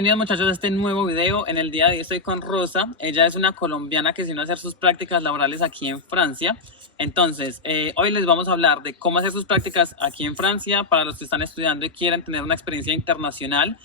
Bienvenidos muchachos a este nuevo video. En el día de hoy estoy con Rosa. Ella es una colombiana que se vino a hacer sus prácticas laborales aquí en Francia. Entonces, hoy les vamos a hablar de cómo hacer sus prácticas aquí en Francia. Para los que están estudiando y quieren tener una experiencia internacional,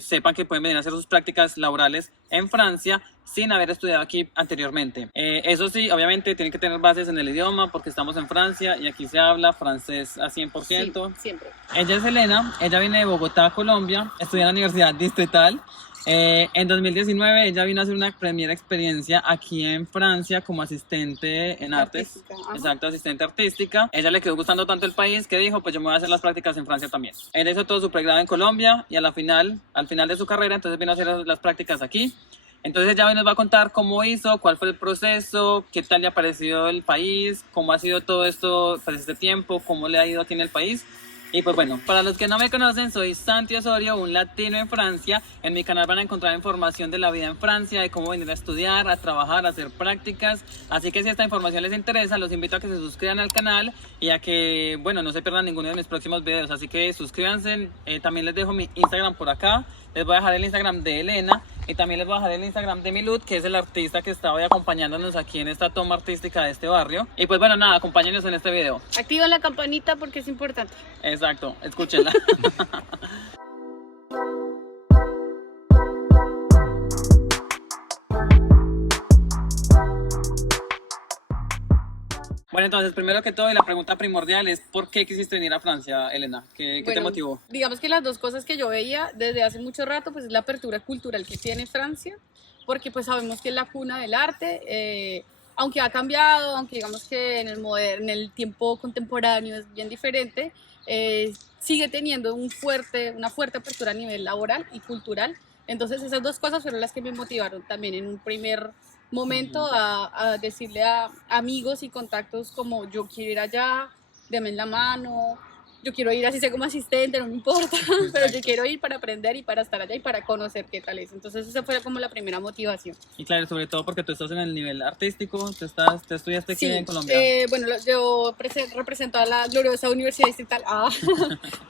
sepan que pueden venir a hacer sus prácticas laborales en Francia sin haber estudiado aquí anteriormente. Eso sí, obviamente tienen que tener bases en el idioma porque estamos en Francia y aquí se habla francés a 100%. Sí, siempre. Ella es Elena, ella viene de Bogotá, Colombia, estudia en la Universidad Distrital. En 2019 ella vino a hacer una primera experiencia aquí en Francia como asistente en artes. Exacto, asistente artística. Ella le quedó gustando tanto el país que dijo, pues yo me voy a hacer las prácticas en Francia también. Ella hizo todo su pregrado en Colombia y al final de su carrera, entonces vino a hacer las prácticas aquí. Entonces ella hoy nos va a contar cómo hizo, cuál fue el proceso, qué tal le ha parecido el país, cómo ha sido todo esto, pues este tiempo, cómo le ha ido aquí en el país. Y pues bueno, para los que no me conocen, soy Santi Osorio, un latino en Francia. En mi canal van a encontrar información de la vida en Francia, de cómo venir a estudiar, a trabajar, a hacer prácticas. Así que si esta información les interesa, los invito a que se suscriban al canal y a que, bueno, no se pierdan ninguno de mis próximos videos. Así que suscríbanse, también les dejo mi Instagram por acá. Les voy a dejar el Instagram de Elena y también les voy a dejar el Instagram de Milud, que es el artista que está hoy acompañándonos aquí en esta toma artística de este barrio. Y pues bueno, nada, acompáñenos en este video. Activa la campanita porque es importante. Exacto, escúchenla. Bueno, entonces, primero que todo, y la pregunta primordial es, ¿por qué quisiste venir a Francia, Elena? ¿Qué te motivó? Digamos que las dos cosas que yo veía desde hace mucho rato, pues es la apertura cultural que tiene Francia, porque pues sabemos que es la cuna del arte, aunque ha cambiado, aunque digamos que en el tiempo contemporáneo es bien diferente, sigue teniendo una fuerte apertura a nivel laboral y cultural. Entonces esas dos cosas fueron las que me motivaron también en un primer momento a decirle a amigos y contactos como yo quiero ir allá, denme la mano, yo quiero ir así sea como asistente, no me importa, pero yo quiero ir para aprender y para estar allá y para conocer qué tal es. Entonces esa fue como la primera motivación. Y claro, sobre todo porque tú estás en el nivel artístico, tú estudiaste aquí en Colombia. Bueno, yo represento a la gloriosa Universidad Distrital,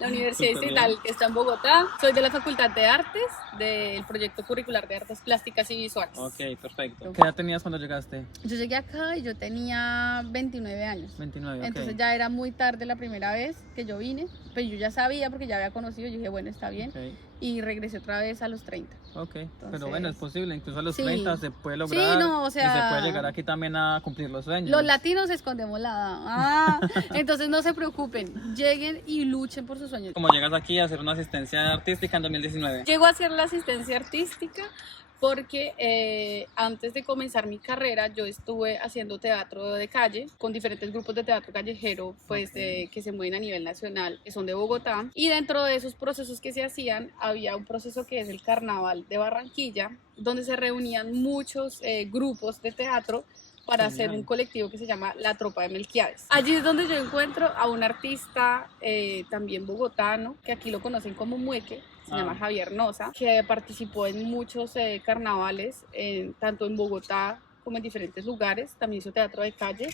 la Universidad Distrital que está en Bogotá. Soy de la Facultad de Artes, del proyecto curricular de Artes Plásticas y Visuales. Ok, perfecto. ¿Qué edad tenías cuando llegaste? Yo llegué acá y yo tenía 29 años. 29, ok. Entonces ya era muy tarde la primera vez que yo vine, pero yo ya sabía porque ya había conocido, yo dije, bueno, está bien. Okay. Y regresé otra vez a los 30. Ok, Entonces, pero bueno, es posible, incluso a los sí. 30 se puede lograr. Sí, no, o sea, y se puede llegar aquí también a cumplir los sueños. Los latinos escondemos la edad. Entonces no se preocupen, lleguen y luchen por sus sueños. ¿Cómo llegas aquí a hacer una asistencia artística en 2019? Llego a hacer la asistencia artística porque antes de comenzar mi carrera yo estuve haciendo teatro de calle con diferentes grupos de teatro callejero pues que se mueven a nivel nacional, que son de Bogotá, y dentro de esos procesos que se hacían había un proceso que es el Carnaval de Barranquilla, donde se reunían muchos grupos de teatro para hacer un colectivo que se llama La Tropa de Melquiades. Allí es donde yo encuentro a un artista también bogotano, que aquí lo conocen como Mueque, se llama Javier Noza, que participó en muchos carnavales, tanto en Bogotá como en diferentes lugares, también hizo teatro de calle,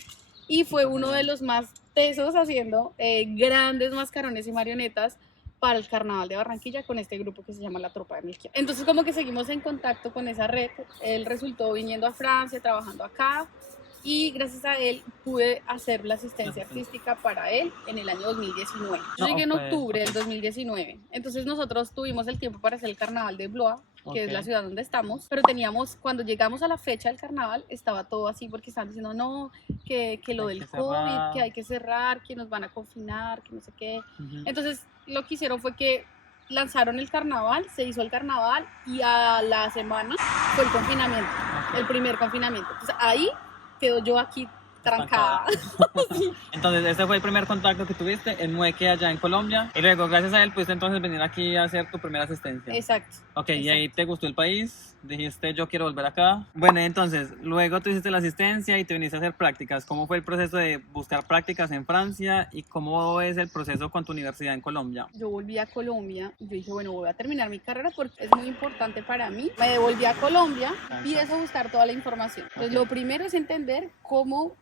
y fue uno de los más tesos haciendo grandes mascarones y marionetas para el Carnaval de Barranquilla con este grupo que se llama La Tropa de Melquiades. Entonces como que seguimos en contacto con esa red, él resultó viniendo a Francia, trabajando acá, y gracias a él pude hacer la asistencia artística para él en el año 2019. Yo llegué en octubre del 2019, entonces nosotros tuvimos el tiempo para hacer el Carnaval de Blois, que es la ciudad donde estamos, pero cuando llegamos a la fecha del carnaval, estaba todo así porque estaban diciendo no, que lo del COVID, que hay que cerrar, que nos van a confinar, que no sé qué. Entonces lo que hicieron fue que lanzaron el carnaval, se hizo el carnaval y a la semana fue el confinamiento, el primer confinamiento. Entonces ahí quedo yo aquí trancada. Entonces este fue el primer contacto que tuviste en Mueque allá en Colombia y luego gracias a él pudiste entonces venir aquí a hacer tu primera asistencia. Exacto. Ok, y ahí te gustó el país, dijiste yo quiero volver acá. Bueno, entonces luego tú hiciste la asistencia y te viniste a hacer prácticas. ¿Cómo fue el proceso de buscar prácticas en Francia y cómo es el proceso con tu universidad en Colombia? Yo volví a Colombia y yo dije bueno, voy a terminar mi carrera porque es muy importante para mí. Me devolví a Colombia y empiezo a buscar toda la información. Entonces lo primero es entender cómo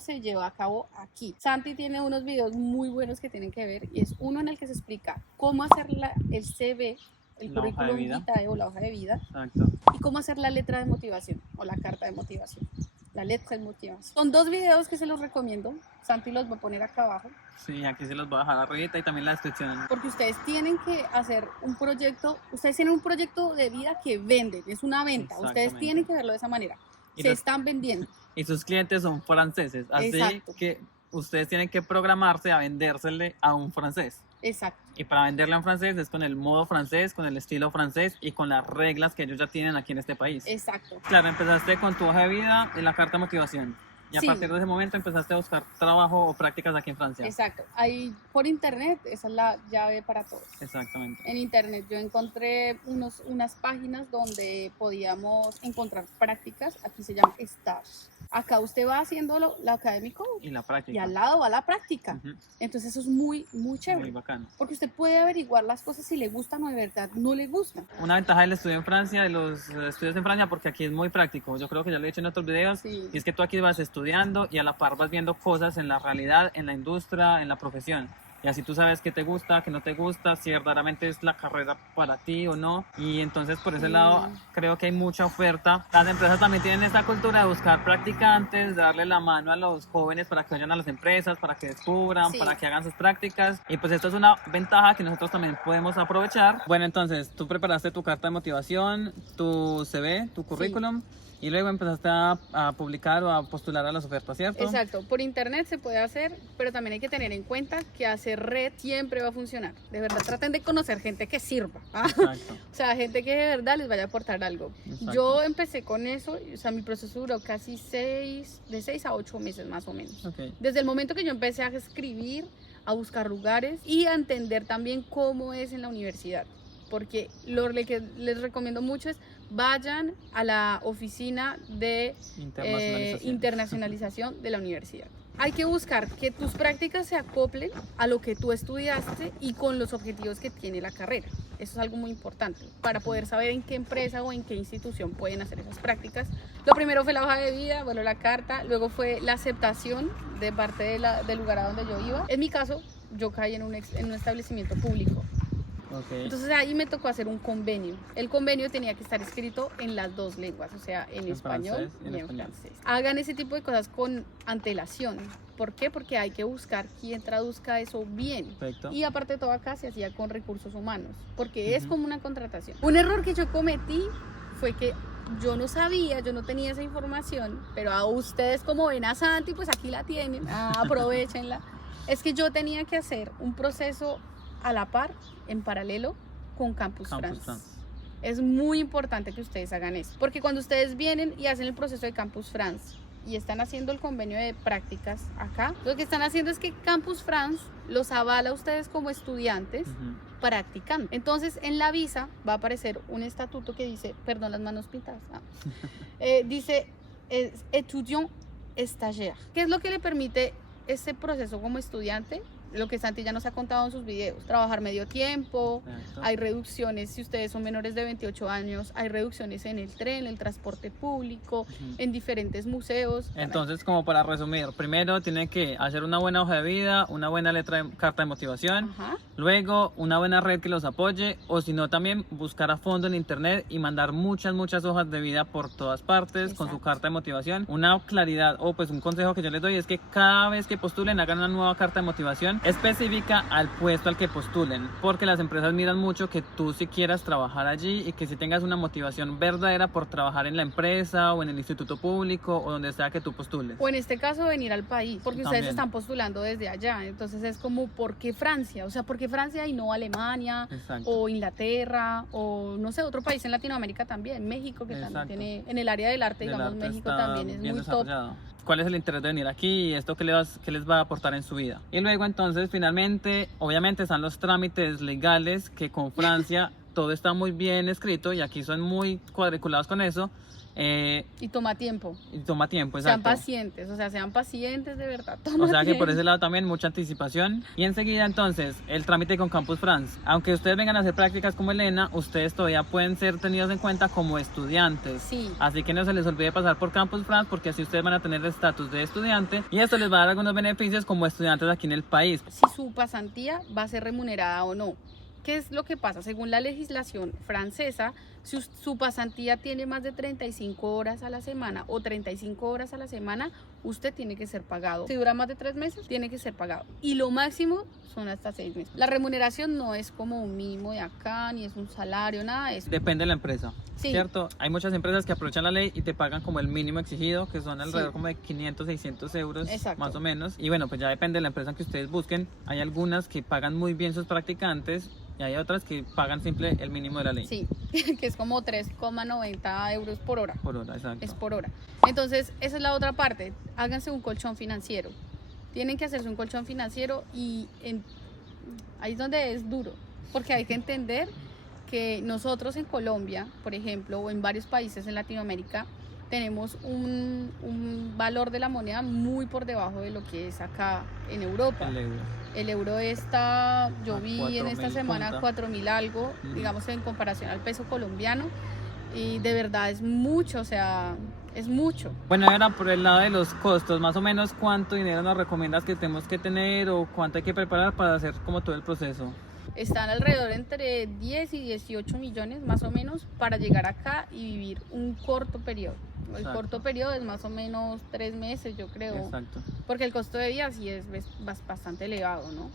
se lleva a cabo aquí. Santi tiene unos videos muy buenos que tienen que ver y es uno en el que se explica cómo hacer el CV el La hoja de currículum vida. vitae o la hoja de vida, Exacto. y cómo hacer la letra de motivación o la carta de motivación. La letra de motivación. Son 2 videos que se los recomiendo. Santi los va a poner acá abajo. Sí, aquí se los voy a dejar arriba y también la descripción. Porque ustedes tienen que hacer un proyecto, ustedes tienen un proyecto de vida que venden, es una venta. Ustedes Exactamente. tienen que verlo de esa manera. Y Se los- están vendiendo. Y sus clientes son franceses, así Exacto. que ustedes tienen que programarse a vendérsele a un francés. Exacto. Y para venderle a un francés es con el modo francés, con el estilo francés y con las reglas que ellos ya tienen aquí en este país. Exacto. Claro, empezaste con tu hoja de vida y la carta de motivación. Y a Sí. partir de ese momento empezaste a buscar trabajo o prácticas aquí en Francia. Exacto. Ahí por internet, esa es la llave para todos. Exactamente. En internet yo encontré unas páginas donde podíamos encontrar prácticas. Aquí se llama stage. Acá usted va haciendo lo académico Y la y práctica. al lado va la práctica. Ujú. Entonces eso es muy Muy chévere. bacano. Porque usted puede averiguar las cosas si le gustan o de verdad no le gustan. Una ventaja del estudio en Francia, de los estudios en Francia, porque aquí es muy práctico. Yo creo que ya lo he dicho en otros videos. Sí. Y es que tú aquí vas estudiando y a la par vas viendo cosas en la realidad, en la industria, en la profesión. Y así tú sabes qué te gusta, qué no te gusta, si verdaderamente es la carrera para ti o no. Y entonces por ese Sí. lado creo que hay mucha oferta. Las empresas también tienen esta cultura de buscar practicantes, darle la mano a los jóvenes para que vayan a las empresas, para que descubran, Sí. para que hagan sus prácticas. Y pues esto es una ventaja que nosotros también podemos aprovechar. Bueno, entonces tú preparaste tu carta de motivación, tu CV, tu currículum. Y luego empezaste a publicar o a postular a las ofertas, ¿cierto? Exacto, por internet se puede hacer, pero también hay que tener en cuenta que hacer red siempre va a funcionar. De verdad, traten de conocer gente que sirva. Exacto. O sea, gente que de verdad les vaya a aportar algo. Exacto. Yo empecé con eso, o sea, mi proceso duró casi de 6 a 8 meses más o menos. Ok. Desde el momento que yo empecé a escribir, a buscar lugares y a entender también cómo es en la universidad. Porque lo que les recomiendo mucho es vayan a la oficina de internacionalización de la universidad. Hay que buscar que tus prácticas se acoplen a lo que tú estudiaste y con los objetivos que tiene la carrera. Eso es algo muy importante para poder saber en qué empresa o en qué institución pueden hacer esas prácticas. Lo primero fue la hoja de vida, bueno, la carta, luego fue la aceptación de parte del lugar a donde yo iba. En mi caso, yo caí en un establecimiento público. Okay. Entonces ahí me tocó hacer un convenio. El convenio tenía que estar escrito en las 2 lenguas, o sea, en español francés y y en en español. francés. Hagan ese tipo de cosas con antelación. ¿Por qué? Porque hay que buscar quién traduzca eso bien. Perfecto. Y aparte de todo acá se hacía con recursos humanos, porque es Ujú. como una contratación. Un error que yo cometí fue que yo no sabía, yo no tenía esa información, pero a ustedes como ven a Santi, pues aquí la tienen, aprovechenla. Es que yo tenía que hacer un proceso a la par, en paralelo, con Campus France. France. Es muy importante que ustedes hagan eso, porque cuando ustedes vienen y hacen el proceso de Campus France y están haciendo el convenio de prácticas acá, lo que están haciendo es que Campus France los avala a ustedes como estudiantes Ujú. practicando. Entonces en la visa va a aparecer un estatuto que dice, perdón las manos pintadas, dice étudiant stagiaire. ¿Qué es lo que le permite este proceso como estudiante? Lo que Santi ya nos ha contado en sus videos, trabajar medio tiempo, Perfecto. hay reducciones si ustedes son menores de 28 años, hay reducciones en el tren, el transporte público, Ujú. en diferentes museos. Entonces, como para resumir, primero tiene que hacer una buena hoja de vida, una buena carta de motivación, Ajá. luego una buena red que los apoye, o si no también buscar a fondo en internet y mandar muchas hojas de vida por todas partes con su Exacto. carta de motivación. Una claridad o pues un consejo que yo les doy es que cada vez que postulen hagan una nueva carta de motivación específica al puesto al que postulen, porque las empresas miran mucho que tú si quieras trabajar allí y que si tengas una motivación verdadera por trabajar en la empresa o en el instituto público o donde sea que tú postules. O en este caso venir al país, porque ustedes También. están postulando desde allá, entonces es como ¿por qué Francia? O sea, ¿por qué Francia y no Alemania Exacto. o Inglaterra o no sé, otro país en Latinoamérica también, México que Exacto. también tiene, en el área del arte, El digamos, arte México está también es bien muy top. desarrollado. ¿Cuál es el interés de venir aquí y esto qué les va a aportar en su vida? Y luego entonces finalmente, obviamente están los trámites legales que con Francia todo está muy bien escrito y aquí son muy cuadriculados con eso. Y toma tiempo. Y toma tiempo, Sean exacto. pacientes, o sea, sean pacientes de verdad. O toma sea que por tiempo. ese lado también mucha anticipación. Y enseguida entonces el trámite con Campus France. Aunque ustedes vengan a hacer prácticas como Elena, ustedes todavía pueden ser tenidos en cuenta como estudiantes. Sí. Así que no se les olvide pasar por Campus France porque así ustedes van a tener el estatus de estudiante y esto les va a dar algunos beneficios como estudiantes aquí en el país. Si su pasantía va a ser remunerada o no. ¿qué es lo que pasa? Según la legislación francesa, si su pasantía tiene más de 35 horas a la semana o 35 horas a la semana, usted tiene que ser pagado. Si dura más de 3 meses, tiene que ser pagado. Y lo máximo son hasta 6 meses. La remuneración no es como un mínimo de acá, ni es un salario, nada de eso. Depende de la empresa, Sí. ¿cierto? Hay muchas empresas que aprovechan la ley y te pagan como el mínimo exigido, que son alrededor Sí. como de 500, 600 euros, Exacto. más o menos. Y bueno, pues ya depende de la empresa que ustedes busquen. Hay algunas que pagan muy bien sus practicantes y hay otras que pagan simple el mínimo de la ley. Sí, que es como 3,90 euros por hora. Por hora, exacto. Es por hora. Entonces, esa es la otra parte. Háganse un colchón financiero. Tienen que hacerse un colchón financiero ahí es donde es duro. Porque hay que entender que nosotros en Colombia, por ejemplo, o en varios países en Latinoamérica, tenemos un valor de la moneda muy por debajo de lo que es acá en Europa. El euro. El euro está, yo A vi en esta 4.000 semana punta. 4.000 algo, digamos en comparación al peso colombiano, y de verdad es mucho, o sea, es mucho. Bueno, ahora por el lado de los costos, más o menos cuánto dinero nos recomiendas que tenemos que tener o cuánto hay que preparar para hacer como todo el proceso. Están alrededor entre 10 y 18 millones más o menos para llegar acá y vivir un corto periodo. El Exacto. corto periodo es más o menos 3 meses, yo creo, Exacto. porque el costo de vida sí es bastante elevado, ¿no?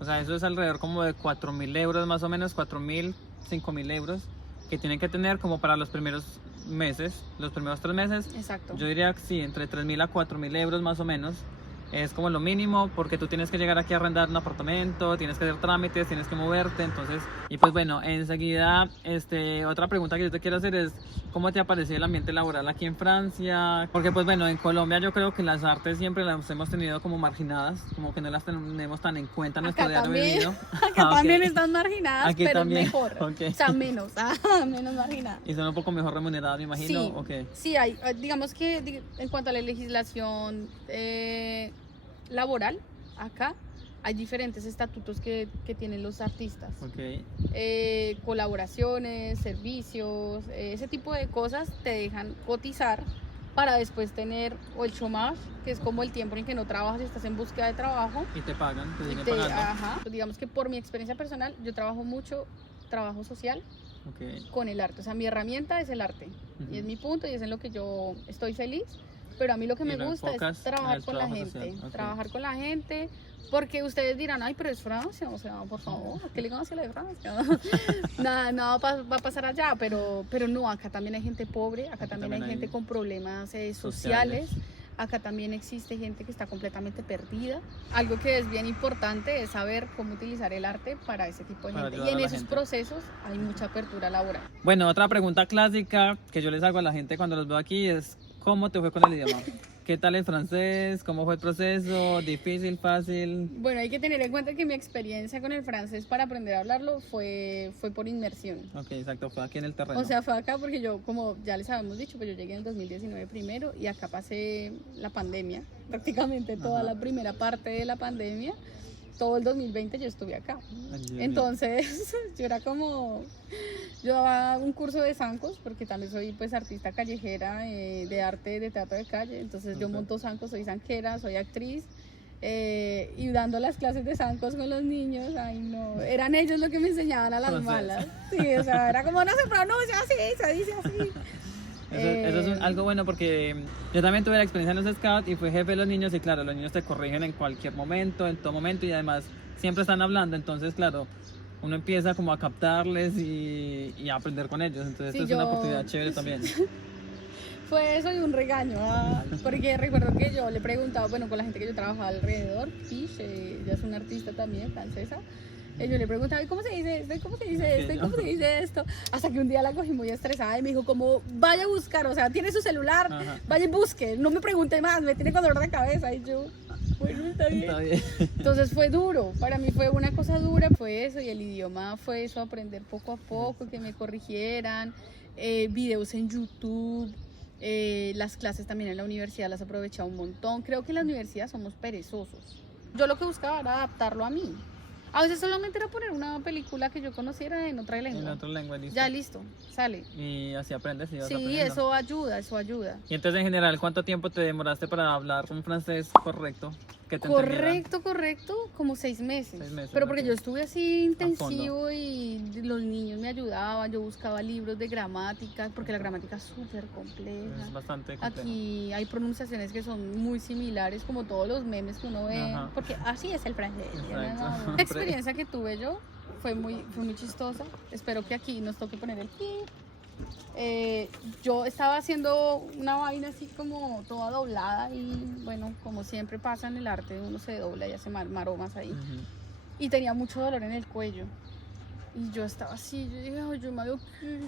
O sea, eso es alrededor como de 4.000 euros, más o menos 4.000, 5.000 euros que tienen que tener como para los primeros meses, los primeros 3 meses. Exacto. Yo diría que sí, entre 3.000 a 4.000 euros más o menos. Es como lo mínimo porque tú tienes que llegar aquí a arrendar un apartamento, tienes que hacer trámites, tienes que moverte, entonces... Y pues bueno, enseguida, otra pregunta que yo te quiero hacer es ¿cómo te ha parecido el ambiente laboral aquí en Francia? Porque pues bueno, en Colombia yo creo que las artes siempre las hemos tenido como marginadas, como que no las tenemos tan en cuenta en nuestro Acá diario también, vivido. acá Ah, ok. también están marginadas, Aquí pero también, mejor, ok. o sea, menos, menos marginadas. Y son un poco mejor remuneradas, me imagino. Sí, Ok. sí hay, digamos que en cuanto a la legislación laboral, acá hay diferentes estatutos que tienen los artistas. Ok. Colaboraciones, servicios, ese tipo de cosas te dejan cotizar para después tener o el chômage, que es como el tiempo en que no trabajas y estás en búsqueda de trabajo. Y te pagan, te Y siguen te- pagando. ajá. Pues digamos que por mi experiencia personal, yo trabajo mucho trabajo social Ok. con el arte. O sea, mi herramienta es el arte. Ujú. Y es mi punto y es en lo que yo estoy feliz. Pero a mí lo que Y me lo gusta enfocas es en trabajar el con la trabajo gente. social, ok. Trabajar con la gente. Porque ustedes dirán, ay, pero es Francia, o sea, por favor, ¿qué le hacia la de Francia? Nada va a pasar allá, pero no, acá también hay gente pobre, acá también hay gente con problemas sociales. Acá también existe gente que está completamente perdida. Algo que es bien importante es saber cómo utilizar el arte para ese tipo de Para gente. ayudar Y en a la esos gente. procesos hay mucha apertura laboral. Bueno, otra pregunta clásica que yo les hago a la gente cuando los veo aquí es ¿cómo te fue con el idioma? ¿Qué tal el francés? ¿Cómo fue el proceso? ¿Difícil, fácil? Bueno, hay que tener en cuenta que mi experiencia con el francés para aprender a hablarlo fue por inmersión. Ok, exacto, fue aquí en el terreno. O sea, fue acá porque yo, como ya les habíamos dicho, pues yo llegué en el 2019 primero y acá pasé la pandemia, prácticamente toda Ajá. la primera parte de la pandemia, todo el 2020 yo estuve acá. Ay, Dios mío. Entonces, yo era como, yo daba un curso de zancos, porque también soy pues artista callejera de arte, de teatro de calle, entonces yo Ok. monto zancos, soy zanquera, soy actriz, y dando las clases de zancos con los niños, ay no, eran ellos los que me enseñaban a las Francés. malas. Sí, o sea, era como, no se pronuncia así, se dice así. Eso es algo bueno porque yo también tuve la experiencia en los scouts y fui jefe de los niños y claro, los niños te corrigen en cualquier momento, en todo momento y además siempre están hablando, entonces claro, uno empieza como a captarles y a aprender con ellos, entonces Sí, esto es una yo- oportunidad chévere también. Fue eso y un regaño, porque recuerdo que yo le preguntaba, bueno, con la gente que yo trabajaba alrededor, Fish, ella es una artista también francesa, y yo le preguntaba, ¿y cómo se dice esto? ¿Y cómo se dice esto? ¿Y cómo se dice esto? Hasta que un día la cogí muy estresada y me dijo como, vaya a buscar, o sea, tiene su celular, Ajá. vaya y busque, no me pregunte más, me tiene con dolor de cabeza, y yo, bueno, está bien. Está bien. Entonces fue duro, para mí fue una cosa dura, fue eso, y el idioma fue eso, aprender poco a poco, que me corrigieran, videos en YouTube, las clases también en la universidad las aprovechaba un montón. Creo que en la universidad somos perezosos. Yo lo que buscaba era adaptarlo a mí. A veces solamente era poner una película que yo conociera en otra lengua. En otra lengua, listo. Ya listo, sale. Y así aprendes y vas Sí, aprendiendo. eso ayuda, eso ayuda. Y entonces en general, ¿cuánto tiempo te demoraste para hablar un francés correcto? que te entendieran. Correcto, como 6 meses. 6 meses, Pero porque ok. yo estuve así fondo. intensivo y los niños me ayudaban, yo buscaba libros de gramática, porque la gramática es súper compleja. Es bastante complejo. Aquí hay pronunciaciones que son muy similares, como todos los memes que uno ve, Ajá. porque así es el francés. Exacto. La experiencia que tuve yo fue muy chistosa. Espero que aquí nos toque poner el pip. Yo estaba haciendo una vaina así como toda doblada y bueno, como siempre pasa en el arte, uno se dobla y hace maromas ahí. Ujú. Y tenía mucho dolor en el cuello. Y yo estaba así, yo dije, ay, yo me hago qué.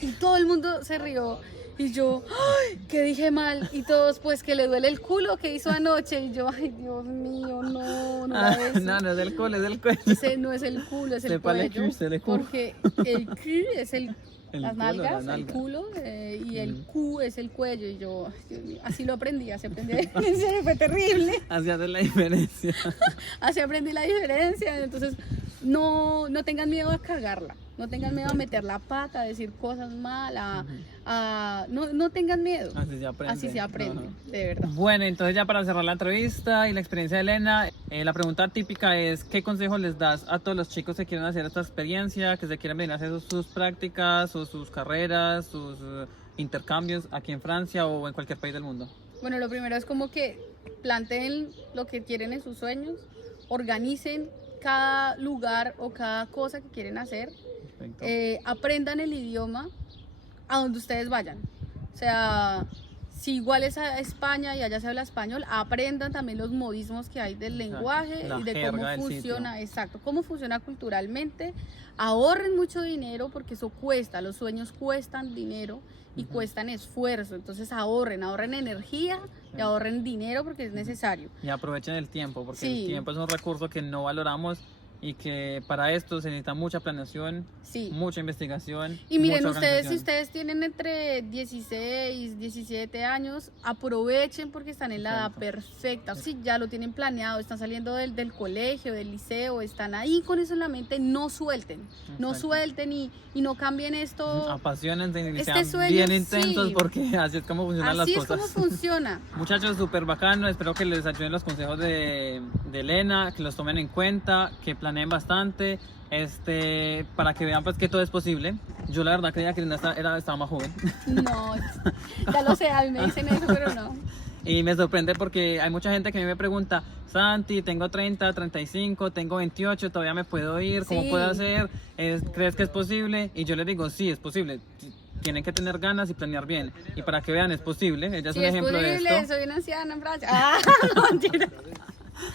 Y todo el mundo se rió. Y yo, ay, ¿qué dije mal? Y todos, pues, que le duele el culo que hizo anoche. Y yo, ay, Dios mío, no Ah, era eso. no es del culo, es del cuello. Ese no es el culo, es el Sépale cuello. que se le cu. Porque el Q es El las culo, nalgas, la el nalga. culo, y el Mm. Q es el cuello. Y yo, ay, Dios mío, así lo aprendí, así aprendí. En serio, fue terrible. Así hace la diferencia. Así aprendí la diferencia. Entonces, no tengan miedo a cagarla. No tengan miedo a meter la pata, a decir cosas mal, no tengan miedo. Así se aprende. Así se aprende, Ajá. de verdad. Bueno, entonces ya para cerrar la entrevista y la experiencia de Elena, la pregunta típica es ¿qué consejos les das a todos los chicos que quieren hacer esta experiencia, que se quieren venir a hacer sus prácticas o sus carreras, sus intercambios aquí en Francia o en cualquier país del mundo? Bueno, lo primero es como que planteen lo que quieren en sus sueños, organicen cada lugar o cada cosa que quieren hacer, Perfecto. aprendan el idioma a donde ustedes vayan. O sea, si igual es a España y allá se habla español, aprendan también los modismos que hay del Exacto. lenguaje La y de jerga cómo del funciona, exacto, cómo funciona culturalmente. Ahorren mucho dinero porque eso cuesta, los sueños cuestan dinero y Ujú. cuestan esfuerzo. Entonces ahorren energía y ahorren dinero porque es necesario. Y aprovechen el tiempo, porque Sí. el tiempo es un recurso que no valoramos y que para esto se necesita mucha planeación, Sí. mucha investigación. Y miren, mucha ustedes, si organización. ustedes tienen entre 16, 17 años, aprovechen porque están en la edad Exacto. perfecta. Si ya lo tienen planeado, están saliendo del colegio, del liceo, están ahí con eso en la mente, no suelten. No Exacto. suelten y no cambien esto. Apasionense y Este sean sueño, bien intensos sí. porque así es como funcionan Así las es cosas. como funciona. Muchachos, súper bacano, espero que les ayuden los consejos de Elena, que los tomen en cuenta, que planeen bastante, para que vean pues que todo es posible. Yo la verdad creía que Elena estaba más joven No, ya lo sé, a mí me dicen eso, pero no. y me sorprende porque hay mucha gente que a mí me pregunta, Santi, tengo 30, 35, tengo 28, todavía me puedo ir, ¿cómo Sí. puedo hacer? ¿Crees que es posible? Y yo les digo, sí, es posible. Tienen que tener ganas y planear bien. Y para que vean, es posible. Ella es Si un es ejemplo de posible, esto. soy una anciana en Francia. Ah, no, mentira.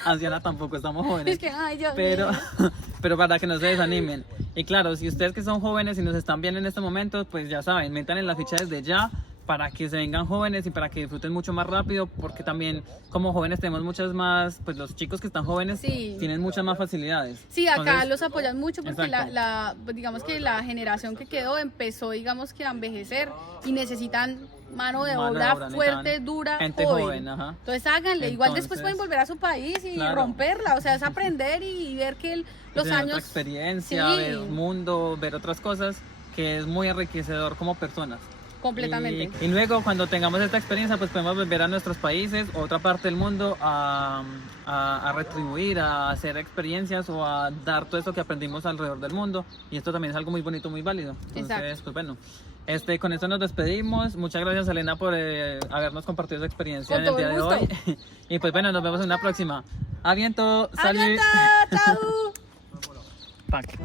Anciana tampoco, estamos jóvenes. Es que, ay, Dios Pero, mío. pero para que no se desanimen. Y claro, si ustedes que son jóvenes y nos están viendo en este momento, pues ya saben, metan en la ficha desde ya para que se vengan jóvenes y para que disfruten mucho más rápido, porque también como jóvenes tenemos muchas más, pues los chicos que están jóvenes Sí. tienen muchas más facilidades. Sí, acá Entonces, los apoyan mucho porque exacto. pues, digamos que la generación que quedó empezó, digamos que a envejecer y necesitan mano de Mano de obra obra, fuerte, necesitan dura, gente joven, ajá. Entonces háganle, igual después Entonces, pueden volver a su país y claro. romperla, o sea, es aprender y ver que los tener años... otra experiencia, Sí. ver mundo, ver otras cosas, que es muy enriquecedor como personas. Completamente. Y luego cuando tengamos esta experiencia pues podemos volver a nuestros países o otra parte del mundo a retribuir, a hacer experiencias o a dar todo esto que aprendimos alrededor del mundo, y esto también es algo muy bonito, muy válido. Entonces, Exacto. pues bueno, con esto nos despedimos. Muchas gracias, Elena, por habernos compartido su experiencia Con en el todo día el de hoy. gusto. Y pues bueno, nos vemos en una próxima. Aviento, salud. ¡Avienta! ¡Chao! Pac.